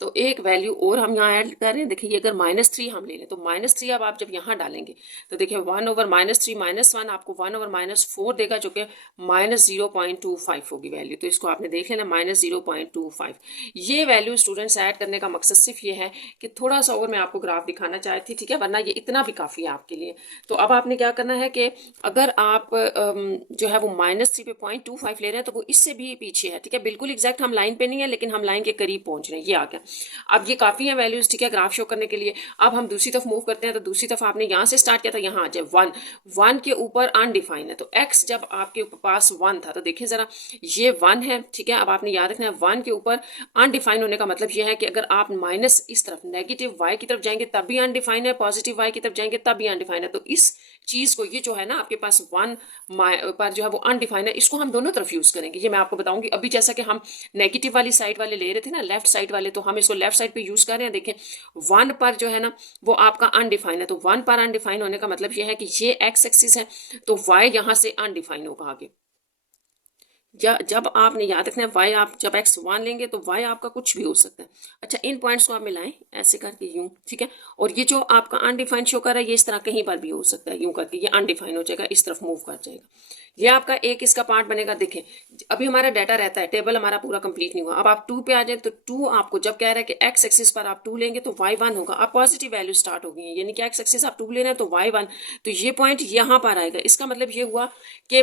तो एक वैल्यू और हम यहाँ ऐड कर रहे हैं। देखिए, अगर -3 हम ले लें, तो -3 अब आप जब यहाँ डालेंगे तो देखिए 1/-3 -1 आपको 1/-4 देगा, जो कि -0.25 होगी वैल्यू। तो इसको आपने देख लेना, -0.25। ये वैल्यू स्टूडेंट्स ऐड करने का मकसद सिर्फ ये है कि थोड़ा सा और मैं आपको ग्राफ दिखाना चाहती थी, ठीक है, वरना ये इतना भी काफ़ी है आपके लिए। तो अब आपने क्या करना है कि अगर आप जो है वो -3 पे 0.25 ले रहे हैं, तो वो इससे भी पीछे है, ठीक है। बिल्कुल एग्जैक्ट हम लाइन पे नहीं है, लेकिन हम लाइन के करीब पहुंच रहे हैं। ये आ गया। अब ये काफ़ी है वैल्यूज़, ठीक है, ग्राफ शो करने के लिए। अब हम दूसरी तरफ मूव करते हैं, तो दूसरी तरफ आपने यहाँ से स्टार्ट किया था, यहाँ आ जाए 1 के ऊपर अनडिफाइन है, तो x जब आपके पास 1 था, तो देखिए ज़रा, ये 1 है, ठीक है। अब आपने याद रखना है 1 के ऊपर अनडिफाइन होने का मतलब ये है कि अगर आप माइनस इस तरफ नेगेटिव y की तरफ जाएंगे तब भी अनडिफाइन है, पॉजिटिव y की तरफ जाएंगे तब भी अनडिफाइन है। तो इस चीज़ को, ये जो है ना आपके पास 1 पर जो है वो अनडिफाइन है, इसको हम दोनों तरफ यूज़ करेंगे। ये मैं आपको बताऊंगी। अभी जैसा कि हम नेगेटिव वाली साइड वाले ले रहे थे ना, लेफ्ट साइड वाले, तो हम इसको लेफ्ट साइड पे यूज़ कर रहे हैं। देखें, 1 पर जो है ना वो आपका अनडिफाइन है, तो 1 पर अनडिफाइन होने का मतलब ये है कि ये x एक्सिस है, तो y यहाँ से अनडिफाइन होगा आगे। जब आपने याद रखना है y आप जब x 1 लेंगे तो y आपका कुछ भी हो सकता है। अच्छा, इन पॉइंट्स को आप मिलाएं ऐसे करके यूं, ठीक है। और ये जो आपका अनडिफाइंड शो कर रहा है ये इस तरह कहीं पर भी हो सकता है, यूं करके ये अनडिफाइंड हो जाएगा, इस तरफ मूव कर जाएगा। ये आपका एक इसका पार्ट बनेगा। देखें अभी हमारा डाटा रहता है, टेबल हमारा पूरा कंप्लीट नहीं हुआ। अब आप 2 पे आ जाए तो 2 आपको जब कह रहा है कि एक्स एक्सिस पर आप 2 लेंगे तो y 1 होगा। अब पॉजिटिव वैल्यू स्टार्ट हो गई है, यानी कि एक्स एक्सिस आप 2 ले रहे हैं तो y 1, तो ये पॉइंट यहाँ पर आएगा। इसका मतलब ये हुआ कि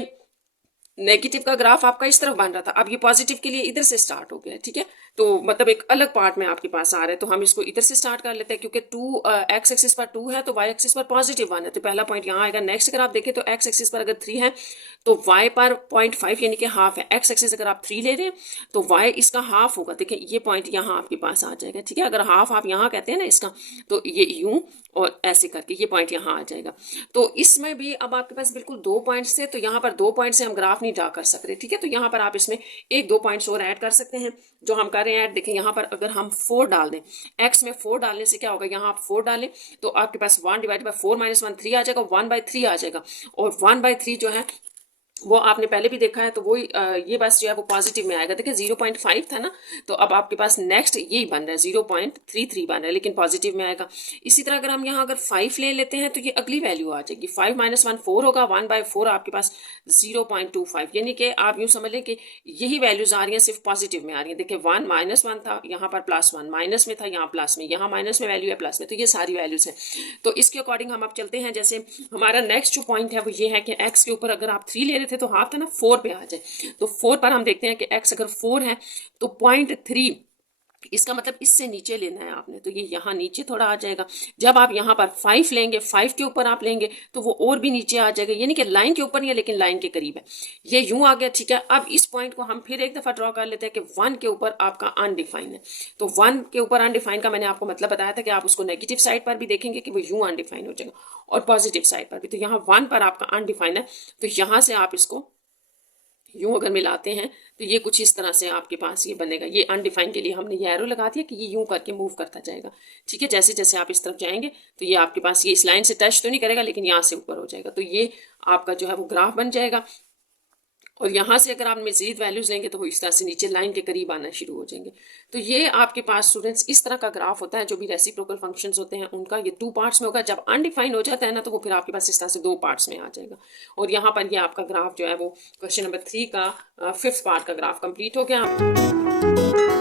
नेगेटिव का ग्राफ आपका इस तरफ बन रहा था, अब ये पॉजिटिव के लिए इधर से स्टार्ट हो गया, ठीक है। तो मतलब एक अलग पार्ट में आपके पास आ रहा है, तो हम इसको इधर से स्टार्ट कर लेते हैं क्योंकि 2 एक्स एक्सिस पर 2 है तो वाई एक्सिस पर पॉजिटिव 1 है, तो पहला पॉइंट यहाँ आएगा। नेक्स्ट अगर आप देखें तो एक्स एक्सिस पर अगर 3 है तो वाई पर 0.5 यानी कि हाफ है। एक्स एक्सिस अगर आप 3 ले रहे हैं तो वाई इसका हाफ होगा। देखिए ये पॉइंट यहाँ आपके पास आ जाएगा, ठीक है। अगर हाफ आप यहाँ कहते हैं ना इसका, तो ये यूं और ऐसे करके ये पॉइंट यहाँ आ जाएगा। तो इसमें भी अब आपके पास बिल्कुल 2 पॉइंट्स थे, तो यहाँ पर 2 पॉइंट से हम ग्राफ नहीं ड्रा कर सकते, ठीक है। तो यहाँ पर आप इसमें 1-2 पॉइंट्स और ऐड कर सकते हैं जो हम कर रहे हैं ऐड। देखें यहाँ पर अगर हम 4 डाल दें, एक्स में 4 डालने से क्या होगा, यहाँ आप 4 डालें तो आपके पास 1 डिवाइड बाई 4 माइनस 1 3 आ जाएगा, 1/3 आ जाएगा। और 1/3 जो है वो आपने पहले भी देखा है, तो वही ये बस जो है वो पॉजिटिव में आएगा। देखिए 0.5 था ना, तो अब आपके पास नेक्स्ट यही बन रहा है 0.33 बन रहा है, लेकिन पॉजिटिव में आएगा। इसी तरह अगर हम यहाँ अगर 5 ले लेते हैं तो ये अगली वैल्यू आ जाएगी, 5 माइनस 1 4 होगा, 1/4 आपके पास 0.25, यानी कि आप यूँ समझ लें कि यही वैल्यूज आ रही हैं, सिर्फ पॉजिटिव में आ रही है। देखिए 1 -1 था, यहाँ पर +1, माइनस में था, यहाँ प्लस में, यहाँ माइनस में वैल्यू है, प्लस में, तो ये सारी वैल्यूज हैं। तो इसके अकॉर्डिंग हम अब चलते हैं। जैसे हमारा नेक्स्ट जो पॉइंट है वो ये है कि एक्स के ऊपर अगर आप 3 ले रहे थे तो हाफ था ना, 4 पे आ जाए। तो 4 पर हम देखते हैं कि एक्स अगर 4 है तो 0.3, इसका मतलब इससे नीचे लेना है आपने, तो ये यहाँ नीचे थोड़ा आ जाएगा। जब आप यहाँ पर 5 लेंगे, 5 के ऊपर आप लेंगे तो वो और भी नीचे आ जाएगा, यानी कि लाइन के ऊपर नहीं है लेकिन लाइन के करीब है। ये यूं आ गया, ठीक है। अब इस पॉइंट को हम फिर एक दफा ड्रॉ कर लेते हैं कि 1 के ऊपर आपका अनडिफाइन है। तो 1 के ऊपर अनडिफाइन का मैंने आपको मतलब बताया था कि आप उसको नेगेटिव साइड पर भी देखेंगे कि वो यूं अनडिफाइन हो जाएगा, और पॉजिटिव साइड पर भी। तो यहाँ 1 पर आपका अनडिफाइन है, तो यहाँ से आप इसको यूं अगर मिलाते हैं तो ये कुछ इस तरह से आपके पास ये बनेगा। ये अनडिफाइन के लिए हमने ये एरो लगा दिया कि ये यूं करके मूव करता जाएगा, ठीक है। जैसे जैसे आप इस तरफ जाएंगे तो ये आपके पास ये इस लाइन से टच तो नहीं करेगा लेकिन यहाँ से ऊपर हो जाएगा, तो ये आपका जो है वो ग्राफ बन जाएगा। और यहाँ से अगर आप मजीद वैल्यूज लेंगे तो वो इस तरह से नीचे लाइन के करीब आना शुरू हो जाएंगे। तो ये आपके पास स्टूडेंट्स इस तरह का ग्राफ होता है। जो भी रेसिप्रोकल फंक्शंस होते हैं उनका ये 2 पार्ट्स में होगा। जब अनडिफाइन हो जाता है ना तो वो फिर आपके पास इस तरह से 2 पार्ट्स में आ जाएगा। और यहाँ पर ये आपका ग्राफ जो है वो क्वेश्चन नंबर 3 का 5th पार्ट का ग्राफ कंप्लीट हो गया।